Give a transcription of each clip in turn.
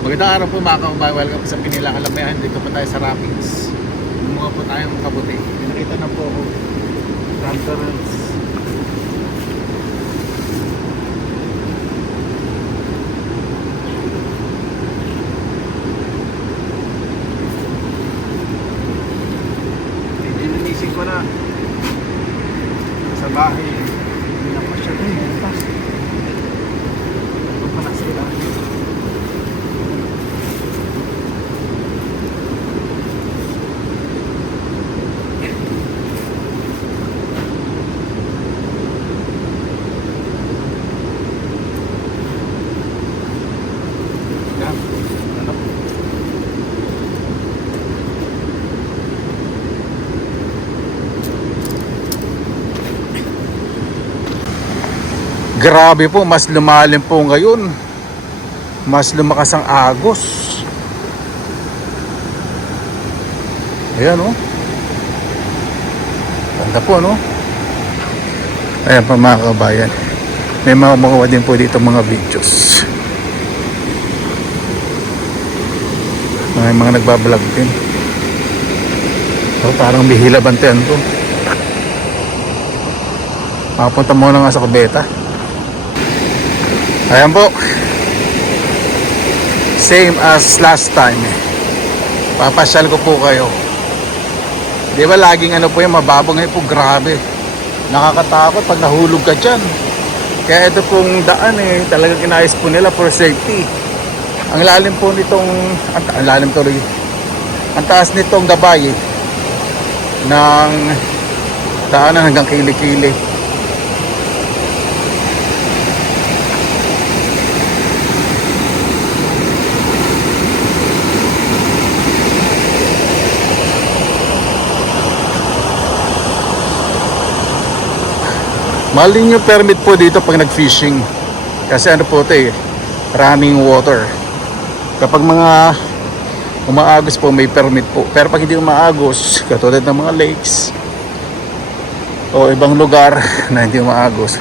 Magandang araw po mga kababayan. Welcome sa Pinilang Alamayan. Dito po tayo sa Rapids. Gumawa po tayong kabuti. Nakita na po ako. Transference. Linisin ko na sa bahay. Hindi na po siya rin. Ito pa na sila. Grabe po, mas lumalim po ngayon. Mas lumakas ang agos. Ayan o. Ganda po no. Ayan pa mga kabayan. May mga makuha din po dito mga videos. May mga nagbablog din. So, parang bihila bantayan to. Makapunta muna nga sa Kubeta. Ayan po. Same as last time. Papasyal ko po kayo. Di ba laging ano po yung mababa ngayon po, grabe. Nakakatakot pag nahulog ka dyan. Kaya ito pong daan talagang inayos po nila for safety. Ang lalim po nitong, ang lalim tuloy. Ang taas nitong gabay ng daanan hanggang kilikili. Mahal din yung permit po dito pag nag-fishing. Kasi ano po ito running water. Kapag mga umaagos po may permit po. Pero pag hindi umaagos, katulad ng mga lakes o ibang lugar na hindi umaagos,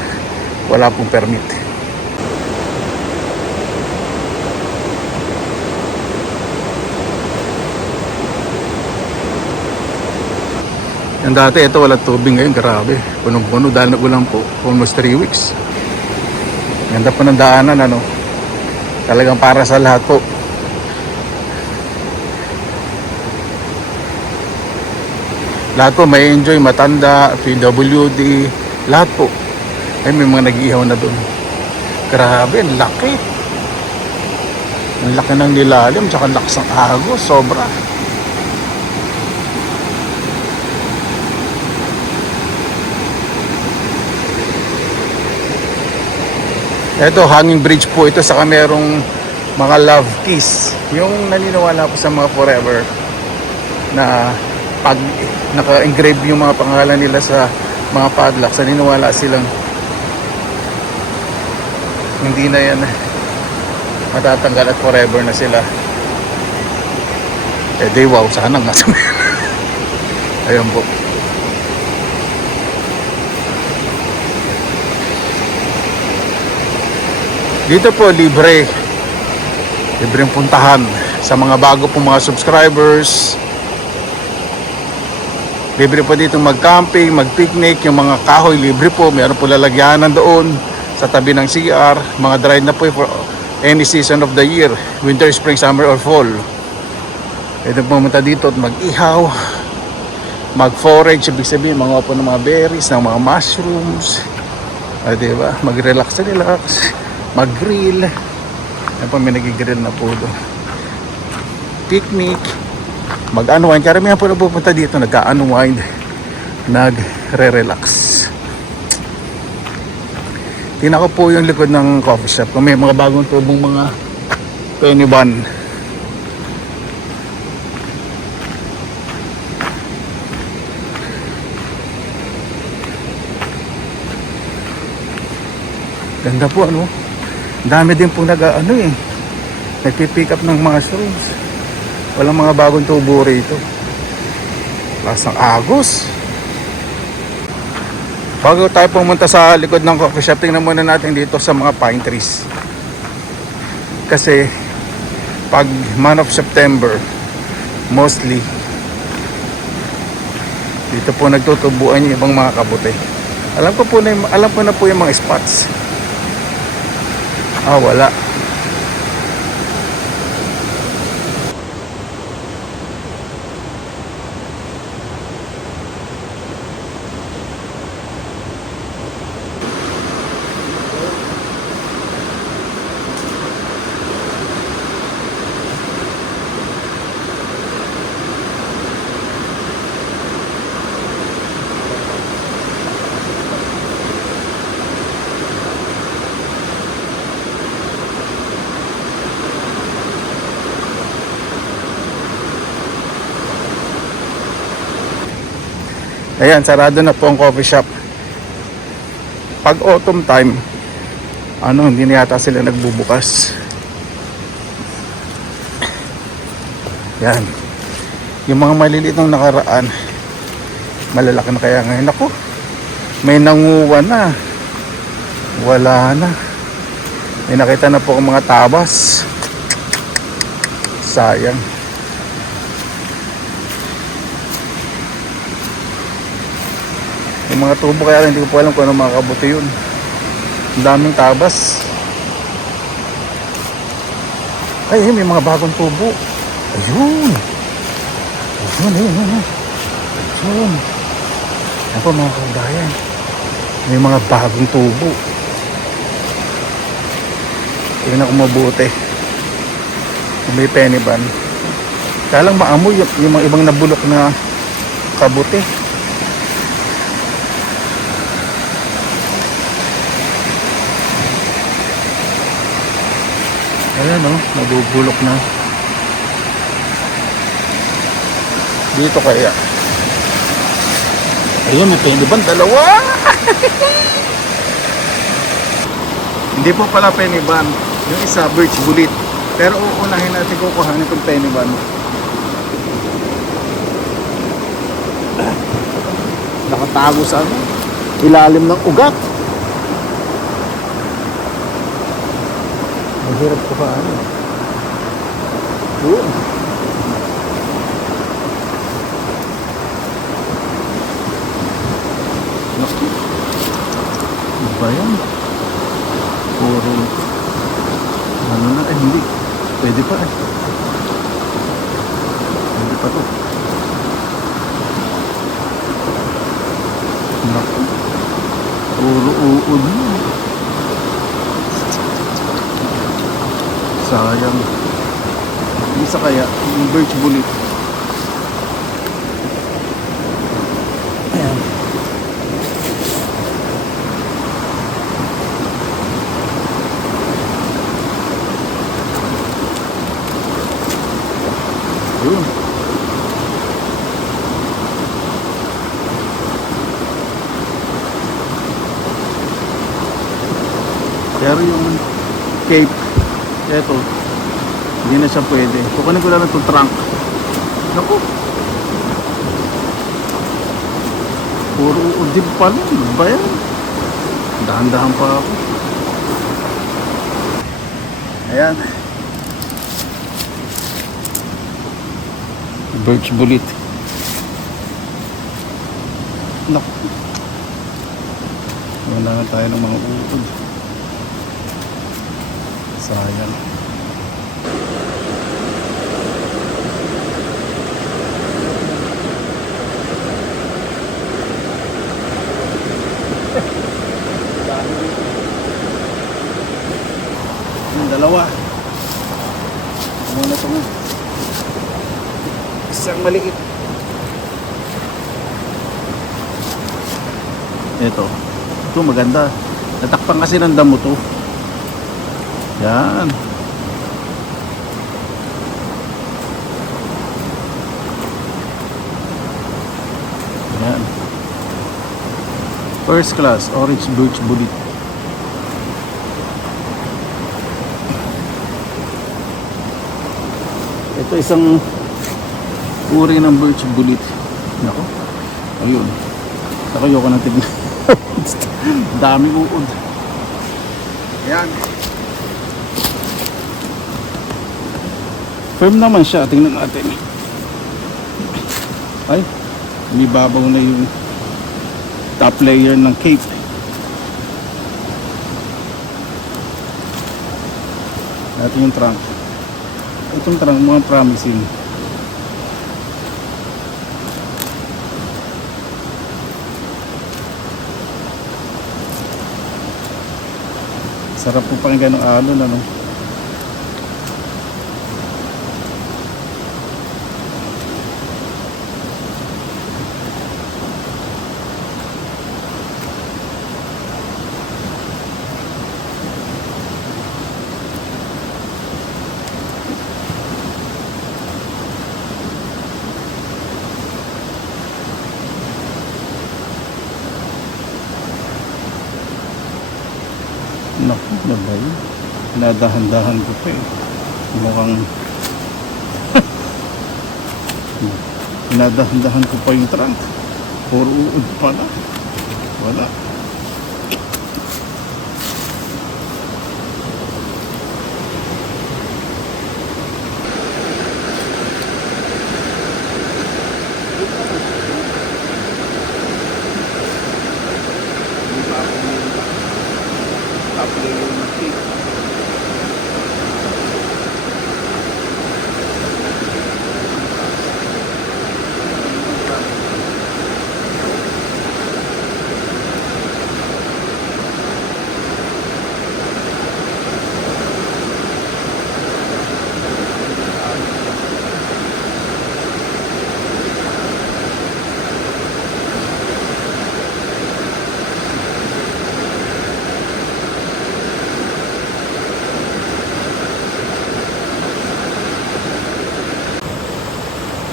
wala pong permit. Yung dati ito wala tubig, ngayon grabe, punong-puno dahil nagulan po almost 3 weeks. Ganda po ng daanan ano, talagang para sa lahat po. Lahat po may enjoy, matanda, PWD, lahat po. Ay may mga nag-iihaw na doon. Grabe, ang laki. Ang laki ng nilalim, tsaka lakas ng agos, sobra. Ito, hanging bridge po ito, saka merong mga love kiss. Yung naniniwala po sa mga forever na pag naka-engrave yung mga pangalan nila sa mga padlocks, naniniwala silang hindi na yan matatanggal at forever na sila. Di wow, sana nga. Ayun po. Dito po libreng puntahan sa mga bago pong mga subscribers. Libre po dito mag-camping, mag-picnic, yung mga kahoy libre po, meron po lalagyanan doon sa tabi ng CR. Mga drive na po for any season of the year, winter, spring, summer or fall. Pwede pumunta dito at mag-ihaw, mag-forage, ibig sabihin mga po ng mga berries, ng mga mushrooms, diba? Mag-relax, mag-grill. Yan po, may nag-grill na po doon. Picnic, mag-unwind. Karamihan po na pupunta dito, nagka-unwind, nagre-relax. Tingnan ko po yung likod ng coffee shop. May mga bagong tubong mga penny bun. Ganda po ano. Dami din po nagpipick up ng mushrooms. Walang mga bagong tubo rito. Lasang agos. Bago tayo pumunta sa likod ng coffee shop, tingnan muna natin dito sa mga pine trees. Kasi pag month of September, mostly dito po nagtutubuan yung ibang mga kabuti. Alam ko na po yung mga spots. Wala. Ayan, sarado na po ang coffee shop. Pag autumn time, hindi na yata sila nagbubukas. Yan. Yung mga maliliit nung nakaraan, malalaki na kaya ngayon. Ako, may nanguwa na. Wala na. May nakita na po ang mga tabas. Sayang. Yung mga tubo kaya hindi ko po alam kung ano mga kabuti yun. Ang daming tabas. Ay, may mga bagong tubo. Ayun. Ayun. Yan po mga kabayan. May mga bagong tubo. Tingnan ko mabuti. May penny ban. Kaya lang maamoy yung mga ibang nabulok na kabuti. Ayan nabubulok na. Dito kaya. Ayun, may penny ban, dalawa. Hindi po pala penny ban. Yung isa, birch bullet. Pero uunahin natin kukuhanin itong penny ban. Nakatago sa ilalim ng ugat. Mahirap ko pa Doon. Naku. Ano ba yan? Puro na hindi. Pwede pa Pwede pa to. Naku. Puro uod na. Sayang. Isa kaya yung birch bullet. Ayan. Ayun. Pero yung cape, eto, hindi na siya pwede. Kukunin ko lang itong trunk. Naku, puro udib pa lang. Ano ba yan? Dahan-dahan pa ako. Ayan, birch bullet. Naku, wala na tayo ng mga uod. Sayang. Yung dalawa. Muna ito nga. Isang maliit. Ito maganda. Natakpan kasi ng damo to. Yan. Yan. First class, orange birch bullet. Ito isang uri ng birch bullet. Nako. Ayun. Ayoko ng tignan. Dami uod. Yan. Firm naman siya, tingnan natin. Ay, umibabaw na yung top layer ng cape. Natin yung trunk. Itong trunk mukhang promising. Sarap po pakinggan ng alon, ano? Naku, na ba yun? Nadahan-dahan ko pa eh. Mukhang nadahan-dahan ko pa yung trunk. Puro uod pala. Wala.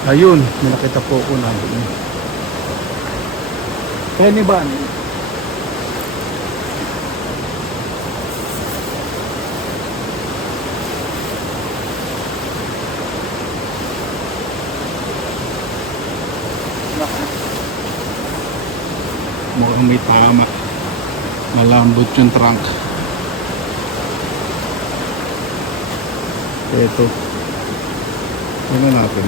Ayun, may nakita po ko na doon. Penny van. Mukhang may tama. Malambot yung trunk. Ito. Tingnan natin.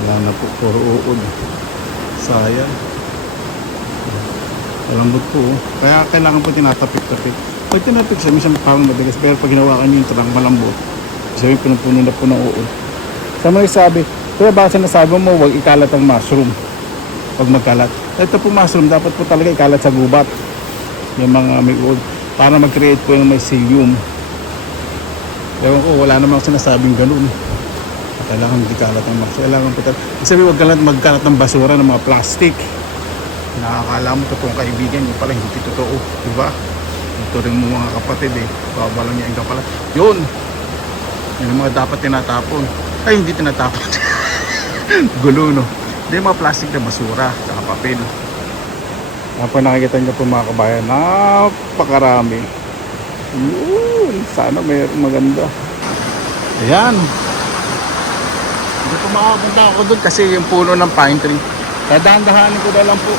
Wala na po, puro uod. Sayang. Malambot po. Kaya kailangan po tinatapik-tapik. Pag tinapik siya, minsan parang madagas. Pero pag ginawakan nyo yung trunk malambot, sabihin puno-puno na po ng uod. Sa mga sabi, kaya baka sinasabi mo, huwag ikalat ang mushroom. Pag magkalat. Ito po mushroom, dapat po talaga ikalat sa gubat. Yung mga may uod. Para mag-create po yung may psyllium. Ewan ko, wala namang sinasabing ganun. Kailangan magkalat ng mushroom. Kailangan po talaga. Sabi, huwag magkalat ng basura ng mga plastic. Nakakala mo totoong kaibigan, yung pala hindi totoo. Diba? Ito rin mo mga kapatid eh. Babalang niya yung pala. Yun! Yung mga dapat tinatapon. Ay, hindi tinatapon. Gulo, no? Hindi, mga plastic na basura saka papel. Kapag nakikita niyo po mga kabayan, napakarami. Yun! Sana may maganda. Ayan! Hindi po makapunta ako doon kasi yung puno ng pine tree. Dahan-dahanin ko na lang po.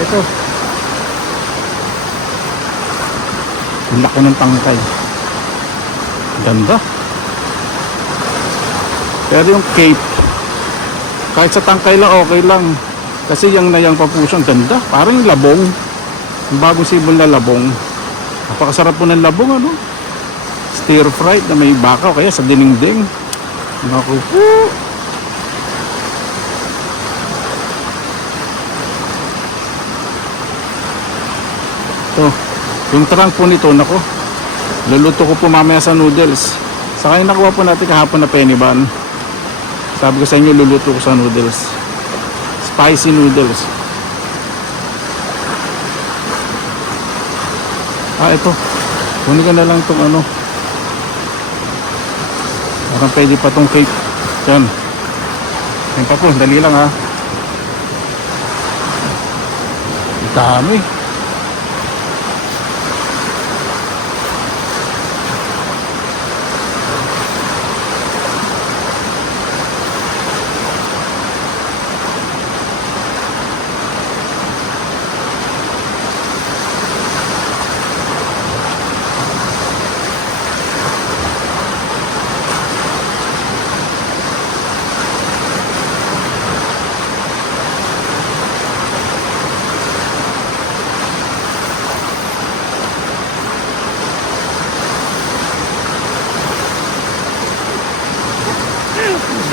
Ito. Ang laki ng tangkay. Ganda. Pero yung cape, kahit sa tangkay lang okay lang. Kasi yung nayang papusang ganda. Parang yung labong. Yung bagong sibol na labong. Napakasarap po ng labong, ano? Stir fried na may baka o kaya sa dinengdeng. Naku po. Ito. Yung trunk po nito, nako. Luluto ko po mamaya sa noodles. Saka yung nakuha po natin kahapon na penny ban. Sabi ko sa inyo, luluto ko sa noodles. Spicy noodles. Ito. Kunin ko na lang itong ano. Parang pwede pa itong cake. Yan. Yan pa po. Dali lang ha. Dami.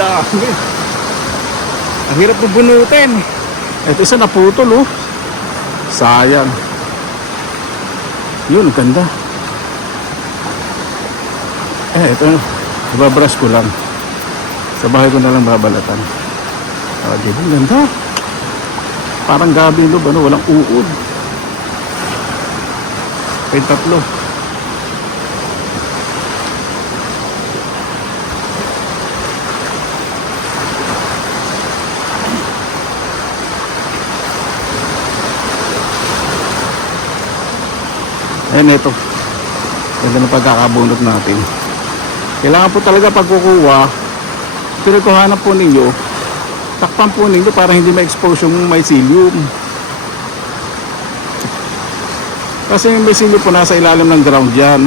dami. Ang hirap na bunutin. Ito isa naputol, oh. Sayang. Yun, ganda. Ito, ibabrush ko lang. Sa bahay ko na lang babalatan. Diba, ganda. Parang gabi yung loob, ano, walang uod. May tatlo. Ayan, ito. Ganda na pagkakabunot natin. Kailangan po talaga pag kukuha, pinagkuhanan po ninyo, takpan po ninyo para hindi ma-expose yung mycelium. Kasi yung mycelium po nasa ilalim ng ground yan.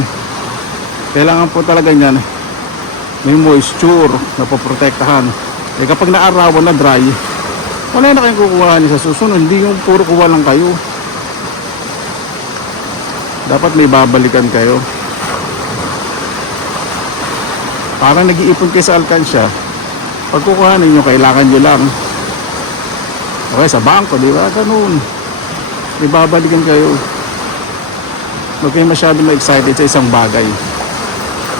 Kailangan po talaga yan may moisture na poprotektahan. Kapag naarawan na dry, wala na kayong kukuha niya sa susunod. Hindi yung puro kuha lang kayo. Dapat may babalikan kayo. Parang nag-iipon kayo sa alkansya. Pag kukuha ninyo, kailangan nyo lang. Okay, sa bangko, di ba? Ganun. May babalikan kayo. Huwag kayo masyado ma-excited sa isang bagay.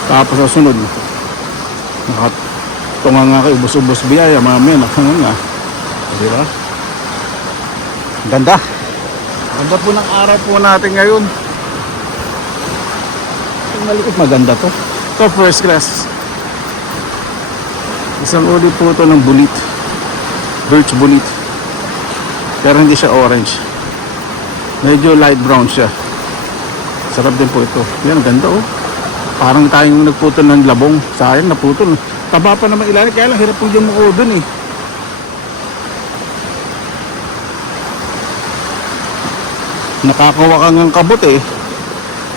Tapos sa sunod, nakatunga nga kayo, ubos-ubos biyaya, mamaya nakanga nga. Di ba? Ganda. Ganda po ng araw po natin ngayon. Maliit, maganda to. Ito, first class. Isang uli po ito ng bulit. Birch bulit. Pero hindi siya orange. Medyo light brown siya. Sarap din po ito. Yan, ganda, oh. Parang tayong nagputol ng labong. Sayang, naputol. Taba pa naman ilalim. Kaya lang, hirap po yung mukha dun, eh. Nakakawa kang ang kabot, eh.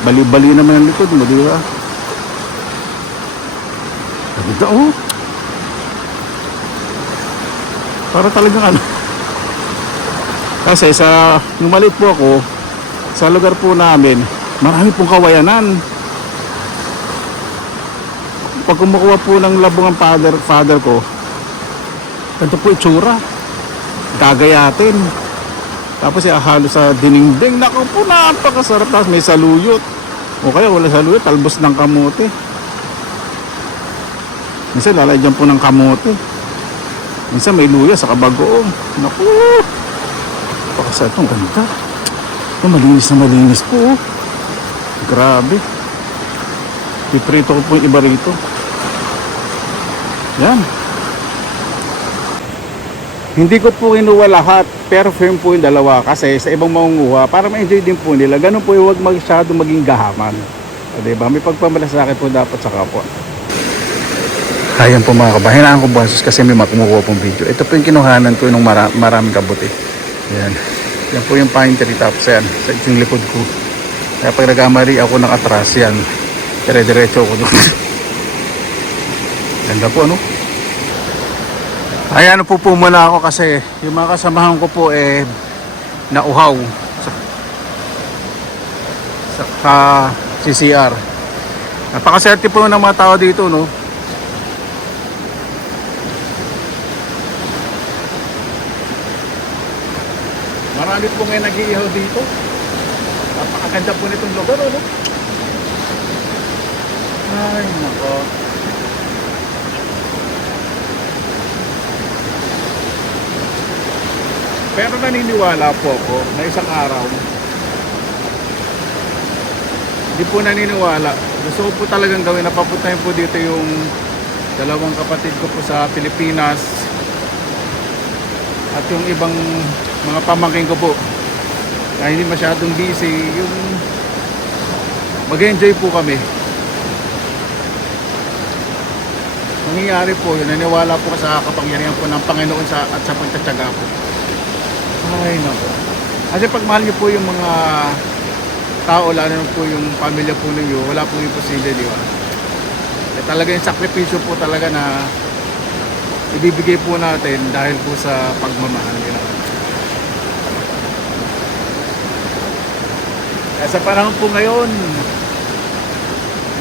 Bali-bali naman ang likod mo, di ba? Ganda, oh. Para talagang ano. Kasi nung maliit po ako, sa lugar po namin, marami pong kawayanan. Pag kumukuha po ng labong ang father ko, ganito po itsura. Gagayatin. Tapos ihahalo sa diningding. Naku po, napakasarap. Tapos may saluyot. O kaya wala saluyot, talbos ng kamote. Minsan lalagyan po ng kamote. Minsan may luya sa kabagoong. Naku, napakasarap. Ang ganda. Malinis na malinis po. Grabe. Piprito ko po yung iba rito. Yan. Hindi ko po kinuha lahat, pero firm po yung dalawa kasi sa ibang mangunguha para ma-enjoy din po nila. Ganun po, huwag masyado maging gahaman. O, diba? May pagpamalasakit po dapat sa kapwa. Ayan po mga kabahinaan ko basos kasi may makumukuha pong video. Ito po yung kinuhanan ko yung maraming kabuti. Ayan. Yan po yung pine tree, tapos yan sa yung likod ko. Kaya pag nag-amari ako ng atras yan, dire-diretso ako doon. Ganda po, ano? Ayan po muna ako kasi yung mga kasamahan ko po nauhaw sa CCR. Napakaserte po ng mga tao dito, no? Marami po ngayon nag-iihaw dito. Napakaganda po nitong lugar, no? Ay, nako. Pero naniniwala po ako na isang araw, hindi po naniniwala. Gusto ko po talagang gawin na papuntahin po dito yung dalawang kapatid ko po sa Pilipinas at yung ibang mga pamangkin ko po na hindi masyadong busy, yung mag-enjoy po kami. Nangyayari po yun, naniwala po sa kapangyarihan po ng Panginoon at sa pagtatyaga po. Ay, nako. Kasi pag mahal niyo po yung mga tao, lalo na po yung pamilya po ninyo, wala pong imposible, di ba? Talaga yung sakripisyo po talaga na ibibigay po natin dahil po sa pagmamahal nila. Kaya sa panahon po ngayon,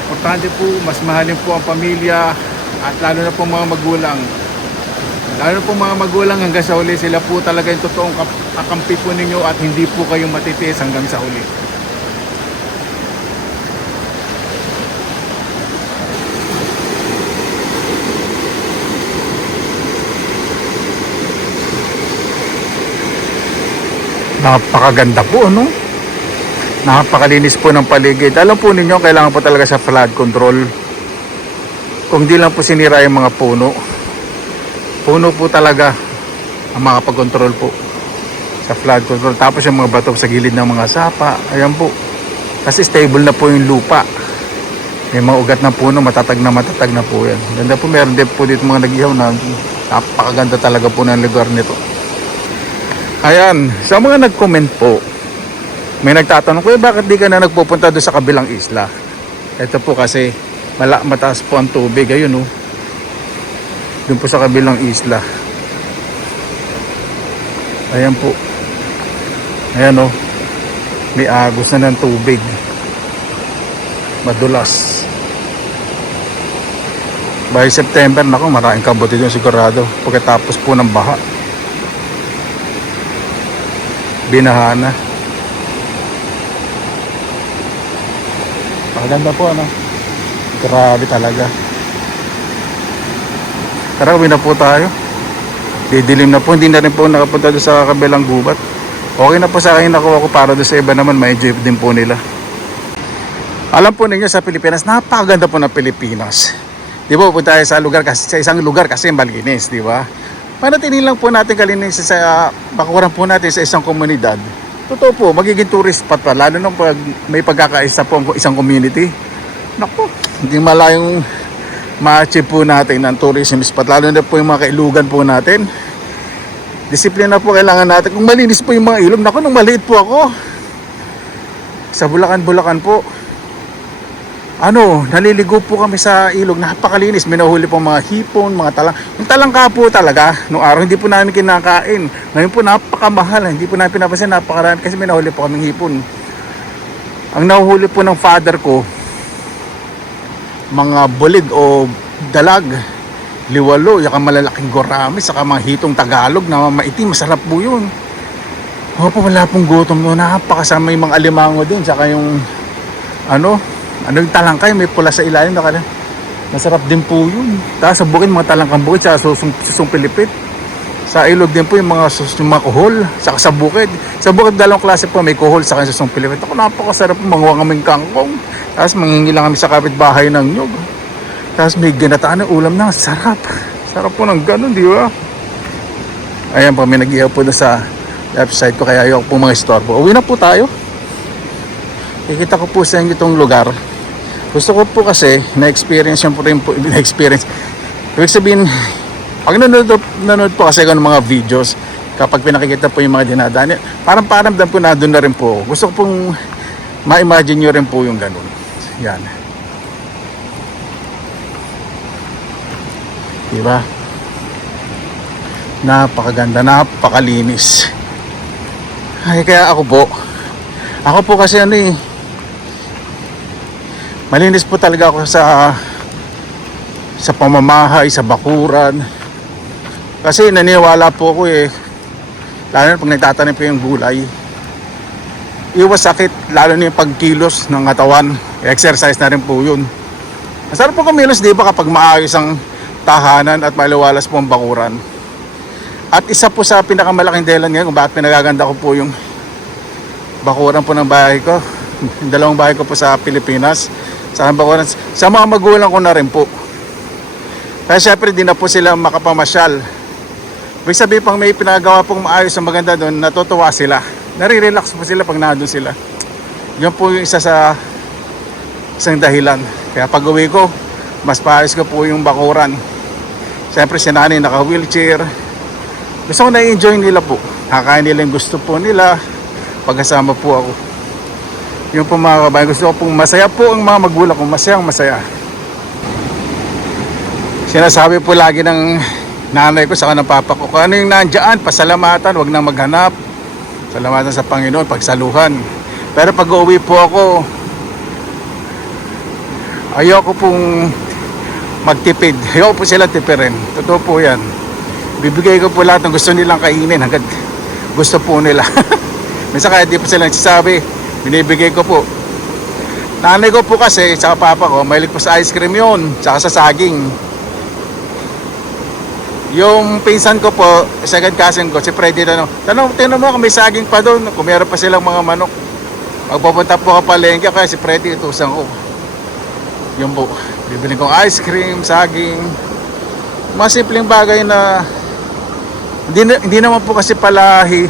importante po, mas mahalin po ang pamilya at lalo na po mga magulang. Lalo po mga magulang, hanggang sa huli sila po talaga yung totoong kakampi po ninyo at hindi po kayong matitiis hanggang sa huli. Napakaganda po, ano? Napakalinis po ng paligid. Alam po ninyo, kailangan po talaga sa flood control. Kung di lang po sinira yung mga puno. Puno po talaga ang makapag-control po sa flood control. Tapos yung mga bato sa gilid ng mga sapa, ayan po. Kasi stable na po yung lupa. May mga ugat ng puno, matatag na po yan. Ganda po, meron din po dito mga nag-ihaw na napakaganda talaga po ng lugar nito. Ayan, sa mga nag-comment po, may nagtatanong ko, bakit di ka na nagpupunta doon sa kabilang isla? Ito po kasi mataas po ang tubig. Ayun oh. Doon po sa kabilang isla. Ayan po. Ayan oh. May agos na ng tubig. Madulas. By September, naku, maraming kabuti doon sigurado. Pagkatapos po ng baha. Binahana. Maganda po, ano? Grabe talaga. Tara, uwi na po tayo. Didilim na po. Hindi na rin po nakapunta doon sa kabilang gubat. Okay na po sa akin, nakuha ko para doon sa iba naman. May jeep din po nila. Alam po ninyo, sa Pilipinas, napakaganda po ng Pilipinas. Di ba, punta tayo sa isang lugar kasi malinis, di ba? Panatinin lang po natin kalinis sa bakuran po natin sa isang komunidad. Totoo po, magiging tourist spot pa. Lalo nung pag may pagkakaisa po ang isang community. Naku, hindi malayong ma-achieve po natin ng tourism spot. Lalo na po yung mga kailugan po natin. Disiplina po kailangan natin. Kung malinis po yung mga ilog, naku, nung maliit po ako, sa Bulacan po, naliligo po kami sa ilog, napakalinis. May nahuli po mga hipon, mga talang. Yung talangka po talaga, noong araw hindi po namin kinakain. Ngayon po napakamahal, hindi po namin pinapansin, napakarami kasi may nahuli po kaming hipon. Ang nahuhuli po ng father ko, mga bulig o dalag, liwalo, yung malalaking gorami, saka mga hitong Tagalog na maitim, masarap po yun. Opo, wala pong gutom no, napakasama yung mga alimango din, saka yung yung talangkay, may pula sa ilalim, masarap din po yun. Tapos sa bukid, mga talangkang bukid, sa susong Pilipit. Sa ilog din po yung mga kuhol, saka sa bukid. Sa bukid, dalawang klase po, may kuhol, saka susong Pilipit. Ako, napakasarap po, manguha kaming kangkong. Tapos manghingi lang kami sa kapitbahay ng nyug. Tapos may ginataan ng ulam na, sarap. Sarap po ng ganun, di ba? Ayan po, may nag-ihaw po na sa left side ko, kaya ayoko po mga istorbo. Uwi na po tayo. Kikita ko po sa inyo itong lugar. Gusto ko po kasi na-experience yung po rin po, na-experience. Ibig sabihin, pag nanonood po kasi ako ng mga videos, kapag pinakikita po yung mga dinadaan, parang paramdam ko na doon na rin po. Gusto ko pong ma-imagine nyo rin po yung ganun. Yan. Diba? Napakaganda, napakalinis. Ay, kaya ako po kasi malinis po talaga ako sa pamamahay, sa bakuran. Kasi naniwala po ako lalo na pag nagtatanim po yung gulay, iwas sakit, lalo na yung pagkilos ng katawan. Exercise na rin po yun. Masarap po kumilos, di ba, kapag maayos ang tahanan at maliwalas po ang bakuran. At isa po sa pinakamalaking dahilan ngayon kung bakit pinagaganda ko po yung bakuran po ng bahay ko. Dalawang bahay ko po sa Pilipinas. Sa mga magulang ko na rin po. Kaya syempre di na po sila makapamasyal. Ibig sabihin, pang may pinagawa pong maayos na maganda doon, natutuwa sila. Nare-relax po sila pag nandun sila. Yun po yung isang dahilan. Kaya pag uwi ko, mas paayos ko po yung bakuran. Syempre si nanay naka-wheelchair. Gusto ko na-enjoy nila po. Kakain nila yung gusto po nila. Pagkasama po ako. Yung po mga kabayan, gusto ko pong masaya po ang mga magulang ko, masaya. Sinasabi po lagi ng nanay ko sa ng papa ko, kung ano yung nandiyan, pasalamatan, wag nang maghanap. Salamatan sa Panginoon, pagsaluhan. Pero pag uuwi po ako, ayoko pong magtipid. Ayoko po sila tipirin. Totoo po yan. Bibigay ko po lahat ng gusto nilang kainin hanggat gusto po nila. Minsan kahit di po sila nagsasabi, binibigay ko po. Nanay ko po kasi, tsaka papa ko, mahilig po sa ice cream yun, tsaka sa saging. Yung pinsan ko po, second cousin ko, si Freddy, tingnan mo kung may saging pa doon, kung meron pa silang mga manok. Magpupunta po ka palengke, kaya si Freddy itusan ko. Yun po, bibili kong ice cream, saging, mga simpleng bagay na hindi naman po kasi palahiling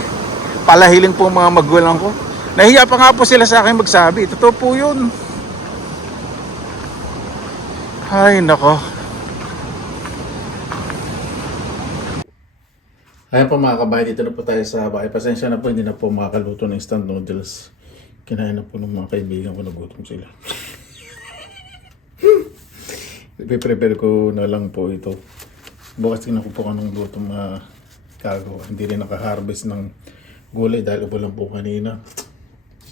po mga magulang ko. Nahiya pa nga po sila sa akin magsabi. Totoo po yun. Ay, nako. Ayan po mga kabahay, dito na po tayo sa bahay. Pasensya na po, hindi na po makakaluto ng instant noodles. Kinain na po ng mga kaibigan ko, nagutom sila. Ipiprepare ko na lang po ito. Bukas tingnan ko po anong lutong gagawa. Hindi rin naka-harvest ng gulay dahil upo lang po kanina.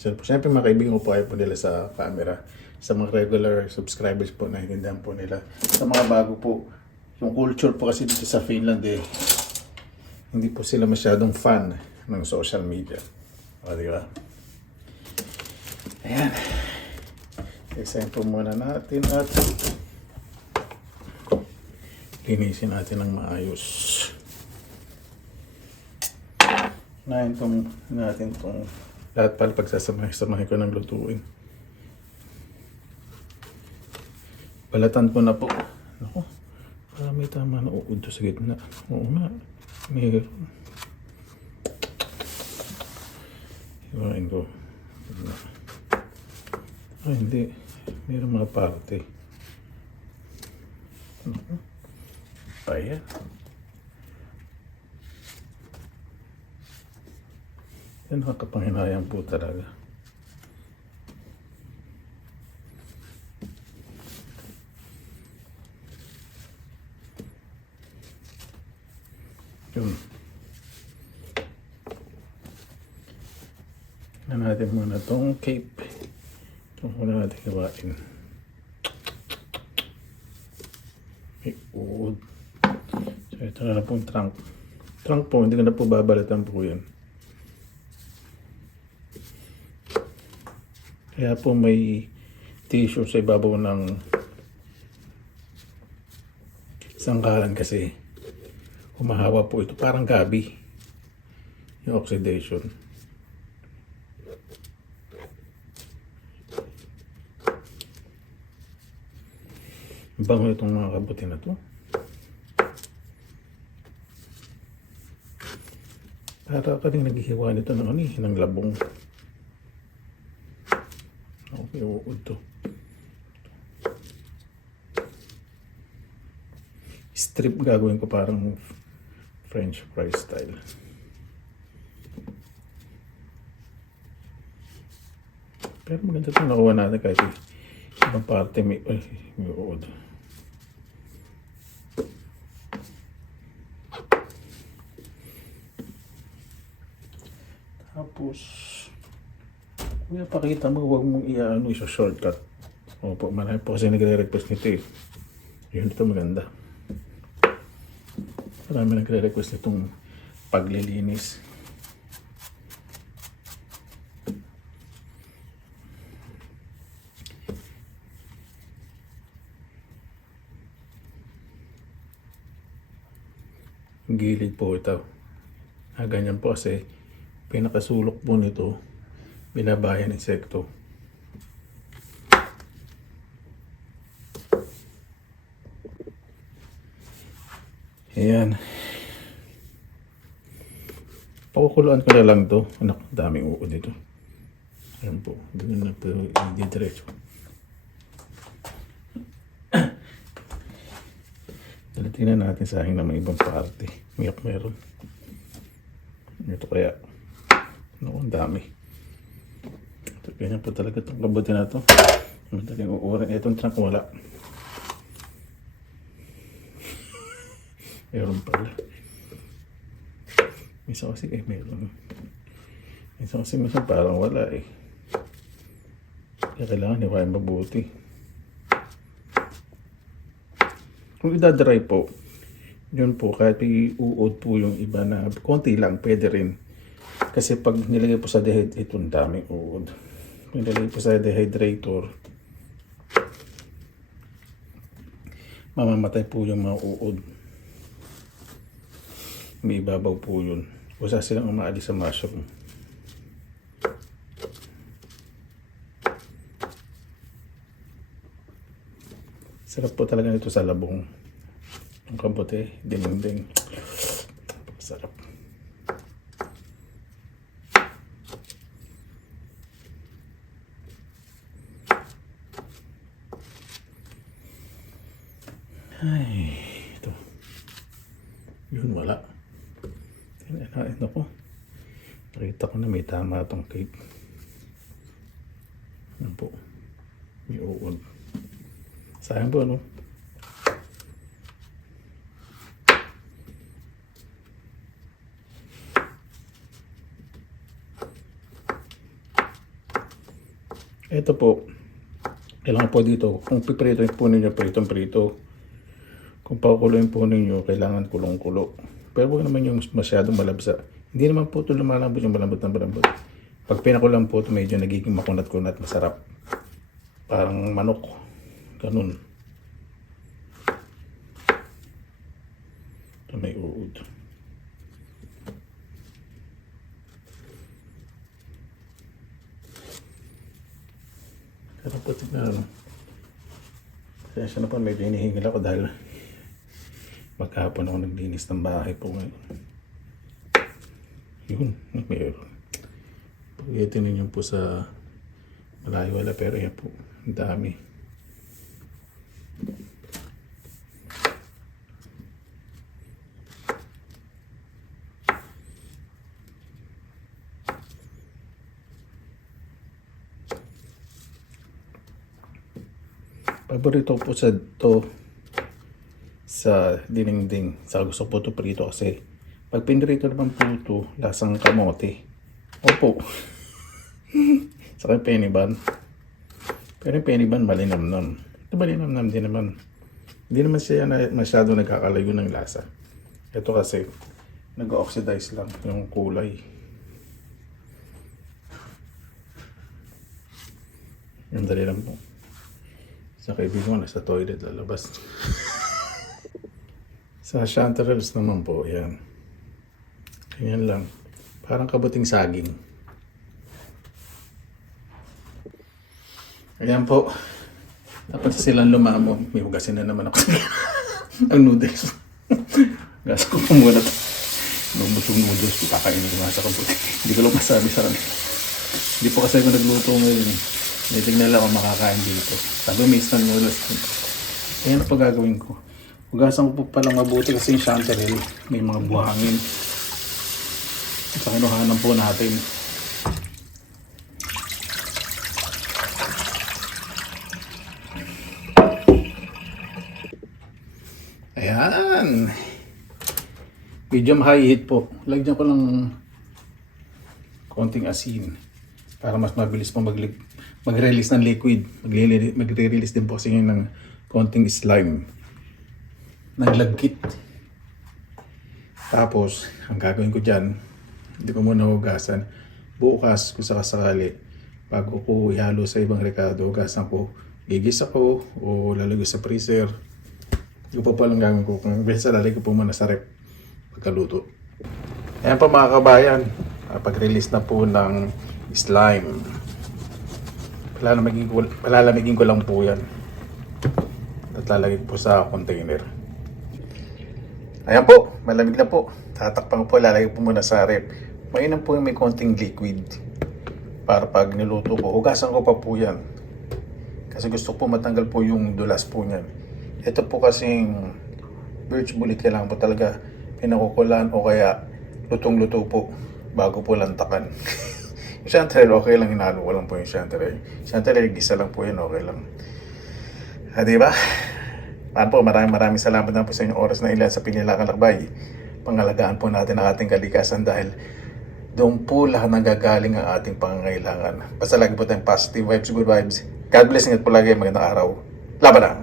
Siyempre mga kaibigan ko po ayaw po nila sa camera. Sa mga regular subscribers po, nahihindahan po nila. Sa mga bago po, yung culture po kasi dito sa Finland hindi po sila masyadong fan ng social media. O, di ba? Ayan. Exam po muna natin at linisin natin ng maayos. Natin itong lahat pala pagsasamahin ko ng lutuin. Balatan ko na po. Ako, para may tama na uod sa gitna. Oo nga. Meron. Iwain ko. Ay, hindi. Meron mga parte. Ayan. Yan, nakakapanghinayang po talaga. Yun. Tignan natin muna itong cape. Ito muna natin gawain. May uod. So ito na lang pong trunk. Trunk po, hindi ko na po babalatan po yan. Kaya po may tissue sa ibabaw ng sangkalan kasi humahawa po ito. Parang gabi. Yung oxidation. Bango itong mga kabuti na to. Para ka rin naghihiwa nito ng labong. Okay, uod to. Strip gagawin ko parang French fry style. Pero maganda itong nakuha natin kahit ibang parte may uod. Tapos, kuya, pakita mo, huwag mong isa-shortcut. Opo, marami po kasi nagre-request nito eh. Yun, ito maganda. Marami nagre-request nitong paglilinis. Gilid po ito. Ganyan po kasi pinakasulok po nito binabayan insekto. Ayan. Pakukuluan ko na lang to. Anak, daming uod dito. Ayan po. Ganyan na po i-diretso. Tingnan natin sa akin na may ibang parte. Meron. Ito kaya. Ang dami. Ito, ganyan po talaga itong kabuti na ito. Madaling uurin. Itong trunk wala. Meron pala. Minsan kasi meron. Minsan kasi parang wala eh. Kaya kailangan iwain mabuti. Kung idadry po, Yun po, kahit may uod po yung iba na konti lang, pwede rin. Kasi pag nilagay po sa dehydrator, itong daming uod. Pag nilagay po sa dehydrator, mamamatay po yung mga uod. May ibabaw po yun. Usa silang umaalis sa mushroom. Sarap po talaga nito sa labong. Ang kabote, dinding. Sarap. Ay, ito. Yun, wala. Ito po. Nakita ko na may tama itong cake. Ano po? May uod. Sayang po, no? Ito po. Kailangan po dito. Kung piprito po ninyo, pritong-prito. Kung pakuluin po ninyo, kailangan kulong-kulo. Pero huwag naman yung masyadong malabsa. Hindi naman po ito lumalambot yung malambot na malambot. Pag pinakulang po ito, medyo nagiging makunat-kunat, masarap. Parang manok. Ganun. Ito may uod. Pero po tignan. Kaya siya na po medyo hinihingil ako dahil magkahapon ako naglinis ng bahay po ngayon. Yun, mayroon. Pag-itin ninyo po sa malayo wala pero yan po. Ang dami. Paborito po sa to sa dinding. Sa gusto po ito prito kasi pag pinrito naman po ito, lasang kamote. Opo. Saka yung penny bun. Pero yung penny bun malinamnam. Ito malinamnam din naman. Hindi naman siya masyado nagkakalayo ng lasa. Ito kasi nag-oxidize lang yung kulay. Yung dali lang po. Sa kaibigan ko, nasa toilet lalabas. Sa chanterelles naman po, yan. Ganyan lang. Parang kabuting saging. Ayan po. Tapos silang lumamo. May hugasin na naman ako. Ang noodles. Gasa ko po muna ito. Lumuntong noodles ko. Kakainin ko nga sa kabuti. Hindi ko lang masabi sa kanila. Hindi po kasi ako nagluto ngayon. Tingnan lang ako makakain dito. Sabi may instant noodles. Ayan ang pagagawin ko. Hugasan ko po palang mabuti kasi yung chanterelle. May mga buhangin. Sa kinuhanan po natin. Ayan. Medium high heat po. Lagyan ko lang konting asin para mas mabilis po mag-release ng liquid. Magre-release din po kasi ngayon ng konting slime. Naglagkit. Tapos, ang gagawin ko dyan, hindi ko muna hugasan. Bukas, kung sakasakali, bago ko ihalo sa ibang rekado, hugasan ko, gigisa ko o lalagay sa freezer. Hindi ko pa palang gagawin ko. Kung beses lalagay ko po muna sa rep pagkaluto. Ayan po mga kabayan, pag-release na po ng slime. Palalamigin ko lang po yan. At lalagay po sa container. Ayan po, malamig na po. Tatakpan ko po, lalagay po muna sa rep. Mainam po yung may konting liquid. Para pag niluto ko, hugasan ko pa po yan. Kasi gusto po matanggal po yung dulas po niyan. Ito po kasing birch bullet, kailangan po talaga pinakukulan o kaya lutong-luto po bago po lantakan. Yung chanterelle, okay lang, hinalo ko lang po yung chanterelle. Chanterelle, gisa lang po yun, okay lang. Diba? Po, maraming salamat na po sa inyong oras na ilan sa Pinilakalakbay. Pangalagaan po natin ang ating kalikasan dahil doon po lahat nanggagaling ang ating pangangailangan. Basta lagi po tayong positive vibes, good vibes. God bless, ingat po lagi, magandang araw. Laban na!